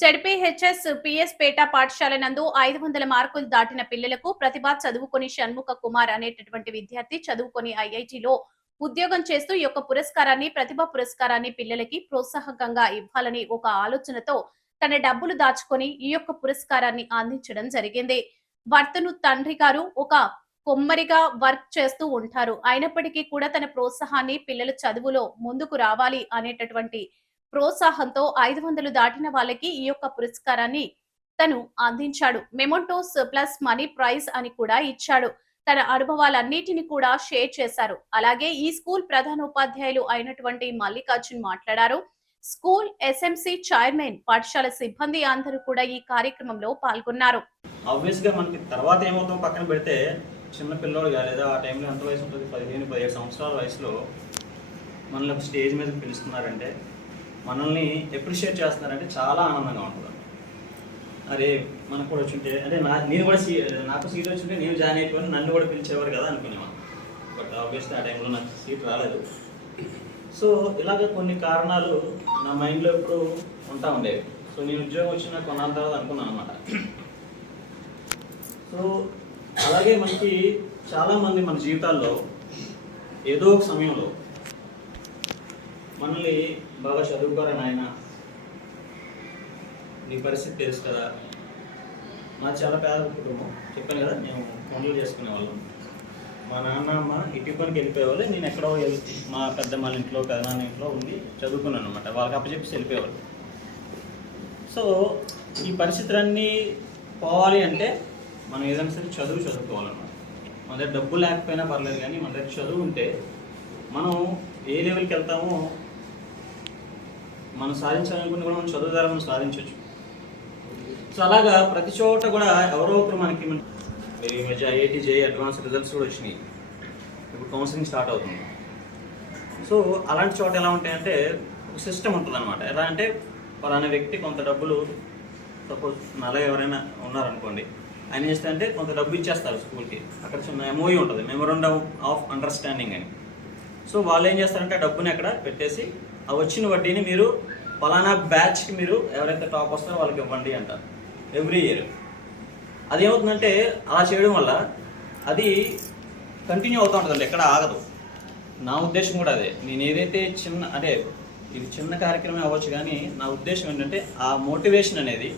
ZPHS PS పేట పాఠశాల నందు 500 మార్కులు దాటిన పిల్లలకు ప్రతిభ చదువుకొని షణ్ముఖ కుమార్ అనేటటువంటి విద్యార్థి చదువుకొని ఐఐటిలో ఉద్యోగం చేస్తూ ఈ యొక్క పురస్కారాన్ని ప్రతిభ పురస్కారాన్ని పిల్లలకి ప్రోత్సాహకంగా ఇవ్వాలని ఒక ఆలోచనతో తన డబ్బులు దాచుకొని ఈ యొక్క పురస్కారాన్ని అందించడం జరిగింది. భర్తను తండ్రి గారు ఒక కొమ్మరిగా వర్క్ చేస్తూ ఉంటారు. అయినప్పటికీ కూడా తన ప్రోత్సాహాన్ని పిల్లల చదువులో ముందుకు రావాలి అనేటటువంటి ప్రోత్సాహంతో 500 దాటిన వాళ్ళకి ఈ యొక్క పురస్కారాన్ని తను అందించాడు. మెమోంటోస్ ప్లస్ మనీ ప్రైజ్ అని కూడా ఇచ్చాడు. తన అనుభవాలన్నిటిని కూడా షేర్ చేశారు. అలాగే ఈ స్కూల్ ప్రధానోపాధ్యాయులు అయినటువంటి మల్లికార్జున్ మాట్లాడారు. స్కూల్ ఎస్ఎంసి చైర్మన్, పాఠశాల సిబ్బంది అందరూ కూడా ఈ కార్యక్రమంలో పాల్గొన్నారు. ఆబ్వియస్ గా మనకి తర్వాత ఏమవుతాం పక్కన పెడితే చిన్న పిల్లోడుగా లేదా ఆ టైంలో ఎంత వయసు ఉంటుంది, 15-17 సంవత్సరాల వయసులో మనల్ని ఒక స్టేజ్ మీద పిలుస్తున్నారంటే, మనల్ని అప్రిషియేట్ చేస్తున్నారంటే చాలా ఆనందంగా ఉంటుంది. అరే మనకు కూడా వచ్చుంటే, అంటే నేను కూడా నాకు సీట్ వచ్చింటే నేను జాయిన్ అయిపోయి నన్ను కూడా పిలిచేవారు కదా అనుకునేవాను. బట్ ఆబ్వియస్లీ ఆ టైంలో నాకు సీట్ రాలేదు. సో ఇలాగ కొన్ని కారణాలు నా మైండ్లో ఎప్పుడు ఉంటా ఉండేవి. సో నేను ఉద్యోగం వచ్చిన కొన్నాళ్ళ తర్వాత అనుకున్నాను అనమాట. సో అలాగే మనకి చాలామంది మన జీవితాల్లో ఏదో ఒక సమయంలో మనల్ని బాగా చదువుకోరా నాయన, నీ పరిస్థితి తెలుసు కదా. మాది చాలా పేద కుటుంబం, చెప్పాను కదా, మేము పనులు చేసుకునేవాళ్ళం. మా నాన్న అమ్మ ఇటు పనికి వెళ్ళిపోయేవాళ్ళు, నేను ఎక్కడో మా పెద్దమ్మ ఇంట్లో పెదనాన్న ఇంట్లో ఉండి చదువుకున్నాను అనమాట. వాళ్ళకి అప్పచెప్పేసి వెళ్ళిపోయేవాళ్ళు. సో ఈ పరిస్థితులన్నీ పోవాలి అంటే మనం ఏదైనా సరే చదువుకోవాలన్నమాట. మన దగ్గర డబ్బు లేకపోయినా పర్లేదు, కానీ మన దగ్గర చదువు ఉంటే మనం ఏ లెవెల్కి వెళ్తామో, మనం సాధించాలనుకుంటే కూడా మనం చదువు ద్వారా మనం సాధించవచ్చు. సో అలాగా ప్రతి చోట కూడా ఎవరో ఒకరు మనకి ఈ మధ్య ఐఐటి జేఈ అడ్వాన్స్ రిజల్ట్స్ కూడా వచ్చినాయి. ఇప్పుడు కౌన్సిలింగ్ స్టార్ట్ అవుతుంది. సో అలాంటి చోట ఎలా ఉంటాయంటే ఒక సిస్టమ్ ఉంటుంది అనమాట. ఎలా అంటే పలానా వ్యక్తి కొంత డబ్బులు, సపోజ్ నాలో ఎవరైనా ఉన్నారనుకోండి, ఆయన చేస్తే అంటే కొంత డబ్బు ఇచ్చేస్తారు స్కూల్కి. అక్కడ చిన్న ఎంఓయూ ఉంటుంది, మెమోరాండం ఆఫ్ అండర్స్టాండింగ్ అని. సో వాళ్ళు ఏం చేస్తారంటే ఆ డబ్బుని అక్కడ పెట్టేసి ఆ వచ్చిన వడ్డీని మీరు పలానా బ్యాచ్కి మీరు ఎవరైతే టాప్ వస్తారో వాళ్ళకి ఇవ్వండి అంటారు ఎవ్రీ ఇయర్. అదేమవుతుందంటే అలా చేయడం వల్ల అది కంటిన్యూ అవుతూ ఉంటుందండి, ఎక్కడ ఆగదు. నా ఉద్దేశం కూడా అదే. నేను ఏదైతే ఇది చిన్న కార్యక్రమం అవ్వచ్చు, కానీ నా ఉద్దేశం ఏంటంటే ఆ మోటివేషన్ అనేది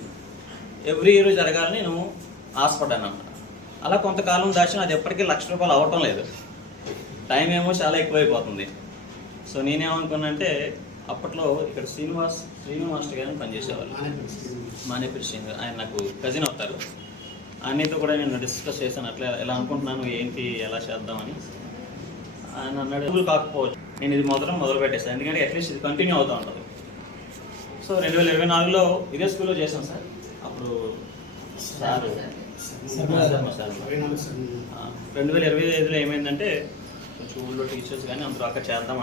ఎవ్రీ ఇయర్ జరగాలని నేను ఆశపడ్డాను అన్నమాట. అలా కొంతకాలం దాచిన అది ఎప్పటికీ ₹1,00,000 అవ్వటం లేదు. టైం ఏమో చాలా ఎక్కువైపోతుంది. సో నేనేమనుకున్నా అంటే, అప్పట్లో ఇక్కడ శ్రీను మాస్టర్ గారిని పనిచేసేవాళ్ళు, మానేపల్లి శ్రీను గారు. ఆయన నాకు కజిన్ అవుతారు. ఆయనతో కూడా నేను డిస్కస్ చేశాను, అట్లా ఎలా అనుకుంటున్నాను, ఏంటి, ఎలా చేద్దామని. ఆయన అన్నాడు, స్కూల్ కాకపోవచ్చు, నేను ఇది మొదలు పెట్టేసాను, ఎందుకంటే అట్లీస్ట్ ఇది కంటిన్యూ అవుతూ ఉంటుంది. సో 2024లో ఇదే స్కూల్లో చేశాను సార్. అప్పుడు సార్ 2025లో ఏమైందంటే కొంచెం ఊళ్ళో టీచర్స్ కానీ అందరూ అక్కడ చేద్దాం